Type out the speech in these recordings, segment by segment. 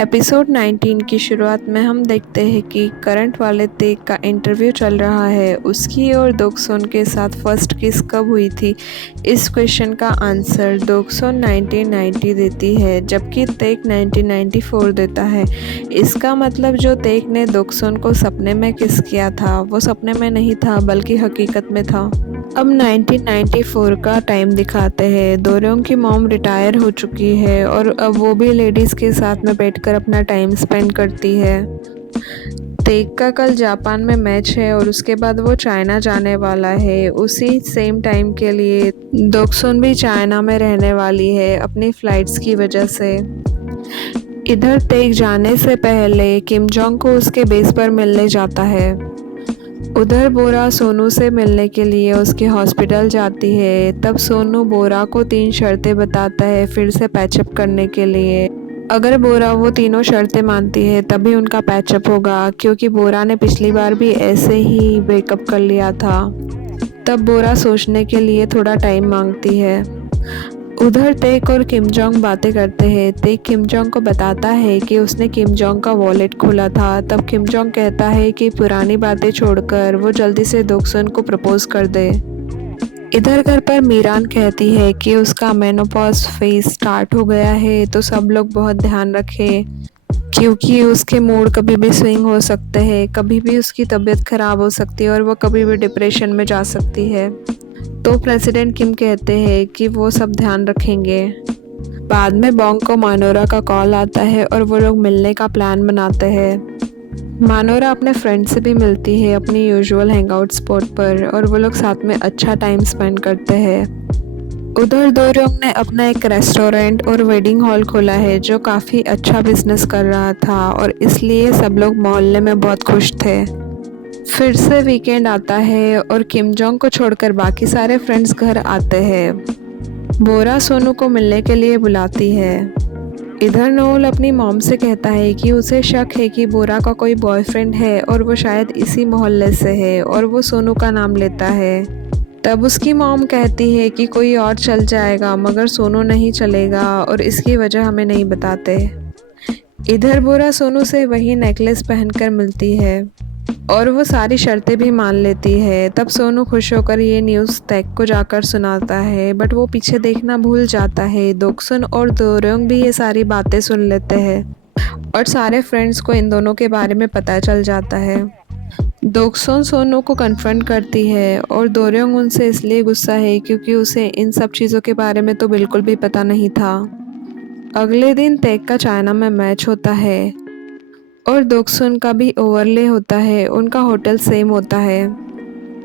Episode 19 की शुरुआत में हम देखते हैं कि करंट वाले तेग का इंटरव्यू चल रहा है। उसकी और दोगसोन के साथ फर्स्ट किस कब हुई थी? इस क्वेश्चन का आंसर दोगसोन 1990 देती है, जबकि तेग 1994 देता है। इसका मतलब जो तेग ने दोगसोन को सपने में किस किया था, वो सपने में नहीं था बल्कि हकीकत में था। अब 1994 का टाइम दिखाते हैं। दोरोंग की मॉम रिटायर हो चुकी है और अब वो भी लेडीज़ के साथ में बैठकर अपना टाइम स्पेंड करती है। तेग का कल जापान में मैच है और उसके बाद वो चाइना जाने वाला है। उसी सेम टाइम के लिए दोगसोन भी चाइना में रहने वाली है अपनी फ्लाइट्स की वजह से। इधर तेग जाने से पहले किम जोंग को उसके बेस पर मिलने जाता है। उधर बोरा सोनू से मिलने के लिए उसके हॉस्पिटल जाती है। तब सोनू बोरा को 3 शर्तें बताता है फिर से पैचअप करने के लिए। अगर बोरा वो तीनों शर्तें मानती है तभी उनका पैचअप होगा, क्योंकि बोरा ने पिछली बार भी ऐसे ही ब्रेकअप कर लिया था। तब बोरा सोचने के लिए थोड़ा टाइम मांगती है। उधर तेक और किम जोंग बातें करते हैं। तेक किम जोंग को बताता है कि उसने किम जोंग का वॉलेट खोला था। तब किम जोंग कहता है कि पुरानी बातें छोड़कर वो जल्दी से दोगसोन को प्रपोज कर दे। इधर घर पर मीरान कहती है कि उसका मेनोपॉज फेज स्टार्ट हो गया है, तो सब लोग बहुत ध्यान रखें, क्योंकि उसके मूड कभी भी स्विंग हो सकते हैं, कभी भी उसकी तबीयत खराब हो सकती है और वो कभी भी डिप्रेशन में जा सकती है। तो प्रेसिडेंट किम कहते हैं कि वो सब ध्यान रखेंगे। बाद में बोंग को मानोरा का कॉल आता है और वो लोग मिलने का प्लान बनाते हैं। मानोरा अपने फ्रेंड से भी मिलती है अपनी यूजुअल हैंगआउट स्पॉट पर और वो लोग साथ में अच्छा टाइम स्पेंड करते हैं। उधर दोरोंग ने अपना एक रेस्टोरेंट और वेडिंग हॉल खोला है जो काफ़ी अच्छा बिजनेस कर रहा था और इसलिए सब लोग मोहल्ले में बहुत खुश थे। फिर से वीकेंड आता है और किम जोंग को छोड़कर बाकी सारे फ्रेंड्स घर आते हैं। बोरा सोनू को मिलने के लिए बुलाती है। इधर नोल अपनी मॉम से कहता है कि उसे शक है कि बोरा का कोई बॉयफ्रेंड है और वो शायद इसी मोहल्ले से है, और वो सोनू का नाम लेता है। तब उसकी मॉम कहती है कि कोई और चल जाएगा मगर सोनू नहीं चलेगा और इसकी वजह हमें नहीं बताते। इधर बोरा सोनू से वही नेकलेस पहनकर मिलती है और वो सारी शर्तें भी मान लेती है। तब सोनू खुश होकर ये न्यूज़ तेक को जाकर सुनाता है, बट वो पीछे देखना भूल जाता है। दोगसुन और दोरोंग भी ये सारी बातें सुन लेते हैं और सारे फ्रेंड्स को इन दोनों के बारे में पता चल जाता है। दोगसुन सोनू को कन्फ्रंट करती है और दोरोंग उनसे इसलिए गुस्सा है क्योंकि उसे इन सब चीज़ों के बारे में तो बिल्कुल भी पता नहीं था। अगले दिन तेक का चाइना में मैच होता है और दोगसुन का भी ओवरले होता है। उनका होटल सेम होता है।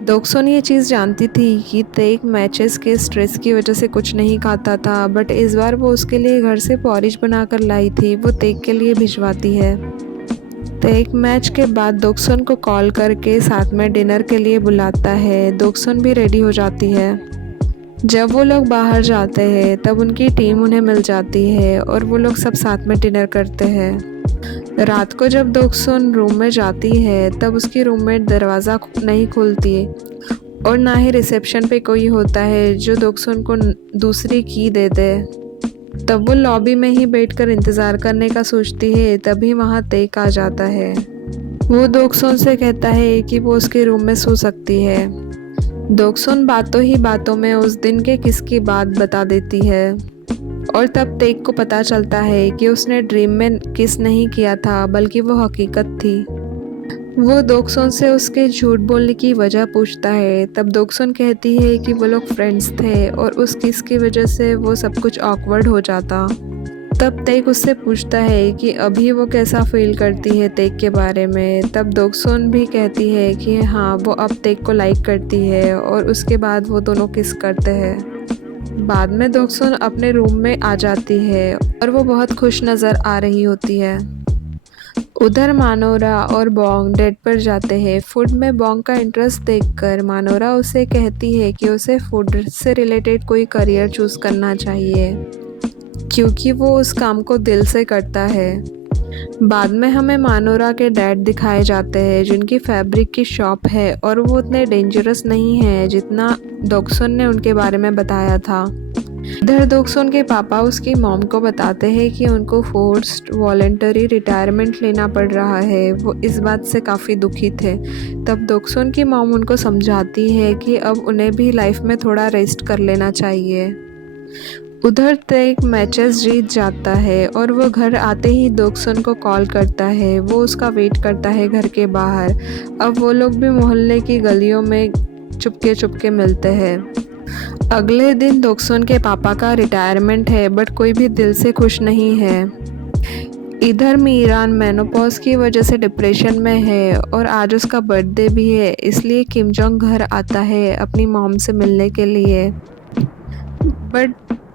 दोगसुन ये चीज़ जानती थी कि तेक मैचेस के स्ट्रेस की वजह से कुछ नहीं खाता था, बट इस बार वो उसके लिए घर से पॉरिज बनाकर लाई थी। वो तेक के लिए भिजवाती है। तेक मैच के बाद दोगसुन को कॉल करके साथ में डिनर के लिए बुलाता है। दोगसुन भी रेडी हो जाती है। जब वो लोग बाहर जाते हैं तब उनकी टीम उन्हें मिल जाती है और वो लोग सब साथ में डिनर करते हैं। रात को जब दोगसुन रूम में जाती है तब उसकी रूममेट दरवाज़ा नहीं खोलती और ना ही रिसेप्शन पे कोई होता है जो दोगसुन को दूसरी की दे दे। तब वो लॉबी में ही बैठकर इंतज़ार करने का सोचती है, तभी वहाँ तेक आ जाता है। वो दोगसुन से कहता है कि वो उसके रूम में सो सकती है। दोगसुन बातों ही बातों में उस दिन के किस की बात बता देती है और तब तेक को पता चलता है कि उसने ड्रीम में किस नहीं किया था बल्कि वो हकीकत थी। वो दोगसुन से उसके झूठ बोलने की वजह पूछता है। तब दोगसुन कहती है कि वो लोग फ्रेंड्स थे और उस किस की वजह से वो सब कुछ ऑकवर्ड हो जाता। तब तेक उससे पूछता है कि अभी वो कैसा फील करती है तेक के बारे में। तब दोगसुन भी कहती है कि हाँ, वो अब तेक को लाइक करती है और उसके बाद वो दोनों किस करते हैं। बाद में दोगसुन अपने रूम में आ जाती है और वो बहुत खुश नज़र आ रही होती है। उधर मानोरा और बोंग डेट पर जाते हैं। फूड में बोंग का इंटरेस्ट देखकर मानोरा उसे कहती है कि उसे फूड से रिलेटेड कोई करियर चूज़ करना चाहिए, क्योंकि वो उस काम को दिल से करता है। बाद में हमें मानोरा के डैड दिखाए जाते हैं जिनकी फैब्रिक की शॉप है और वो उतने डेंजरस नहीं है जितना दोगसुन ने उनके बारे में बताया था। इधर दोगसुन के पापा उसकी मॉम को बताते हैं कि उनको फोर्स्ड वॉलंटरी रिटायरमेंट लेना पड़ रहा है। वो इस बात से काफ़ी दुखी थे। तब दोगसुन की मॉम उनको समझाती है कि अब उन्हें भी लाइफ में थोड़ा रेस्ट कर लेना चाहिए। उधर तेक मैचेस जीत जाता है और वो घर आते ही दोगसुन को कॉल करता है। वो उसका वेट करता है घर के बाहर। अब वो लोग भी मोहल्ले की गलियों में चुपके चुपके मिलते हैं। अगले दिन दोगसुन के पापा का रिटायरमेंट है, बट कोई भी दिल से खुश नहीं है। इधर मीरान मेनोपॉज की वजह से डिप्रेशन में है और आज उसका बर्थडे भी है, इसलिए किम जोंग घर आता है अपनी मॉम से मिलने के लिए। बट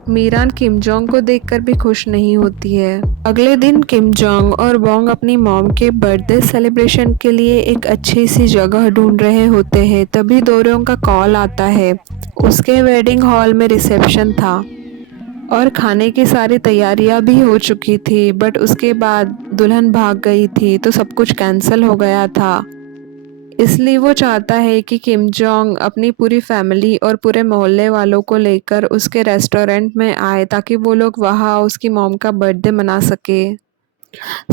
मीरान किम जोंग को देखकर भी खुश नहीं होती है। अगले दिन किम जोंग और बोंग अपनी मॉम के बर्थडे सेलिब्रेशन के लिए एक अच्छी सी जगह ढूंढ रहे होते हैं। तभी दोरोंग का कॉल आता है। उसके वेडिंग हॉल में रिसेप्शन था और खाने की सारी तैयारियां भी हो चुकी थी, बट उसके बाद दुल्हन भाग गई थी तो सब कुछ कैंसिल हो गया था। इसलिए वो चाहता है कि किम जोंग अपनी पूरी फैमिली और पूरे मोहल्ले वालों को लेकर उसके रेस्टोरेंट में आए ताकि वो लोग वहाँ उसकी मॉम का बर्थडे मना सके।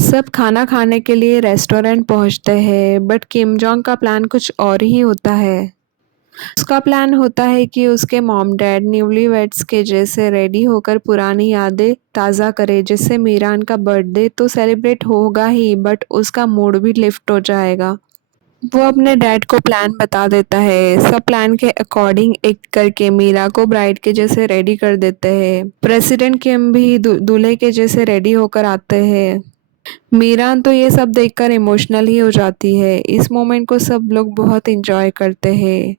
सब खाना खाने के लिए रेस्टोरेंट पहुँचते हैं, बट किम जोंग का प्लान कुछ और ही होता है। उसका प्लान होता है कि उसके मॉम डैड न्यूलीवेड्स के जैसे रेडी होकर पुरानी यादें ताज़ा करे, जिससे मीरान का बर्थडे तो सेलिब्रेट होगा ही, बट उसका मूड भी लिफ्ट हो जाएगा। वो अपने डैड को प्लान बता देता है। सब प्लान के अकॉर्डिंग एक करके मीरा को ब्राइड के जैसे रेडी कर देते हैं। प्रेसिडेंट किम भी दूल्हे के जैसे रेडी होकर आते हैं। मीरान तो ये सब देखकर इमोशनल ही हो जाती है। इस मोमेंट को सब लोग बहुत इंजॉय करते हैं।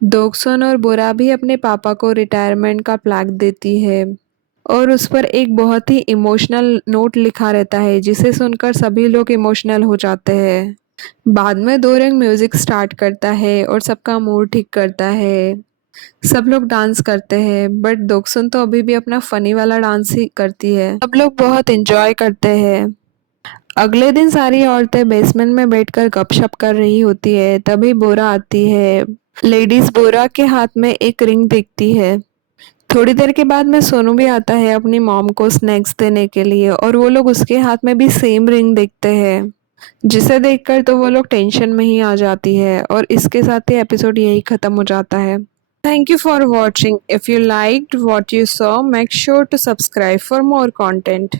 दोगसुन और बोरा भी अपने पापा को रिटायरमेंट का प्लाक देती है और उस पर एक बहुत ही इमोशनल नोट लिखा रहता है, जिसे सुनकर सभी लोग इमोशनल हो जाते हैं। बाद में दोरेंग म्यूजिक स्टार्ट करता है और सबका मूड ठीक करता है। सब लोग डांस करते हैं, बट दोगसुन तो अभी भी अपना फनी वाला डांस ही करती है। सब लोग बहुत एंजॉय करते हैं। अगले दिन सारी औरतें बेसमेंट में बैठकर गपशप कर रही होती है। तभी बोरा आती है। लेडीज बोरा के हाथ में एक रिंग दिखती है। थोड़ी देर के बाद में सोनू भी आता है अपनी मॉम को स्नैक्स देने के लिए और वो लोग उसके हाथ में भी सेम रिंग देखते हैं, जिसे देखकर तो वो लोग टेंशन में ही आ जाती है और इसके साथ ही एपिसोड यही खत्म हो जाता है। Thank you for watching. If you liked what you saw, make sure to subscribe for more content.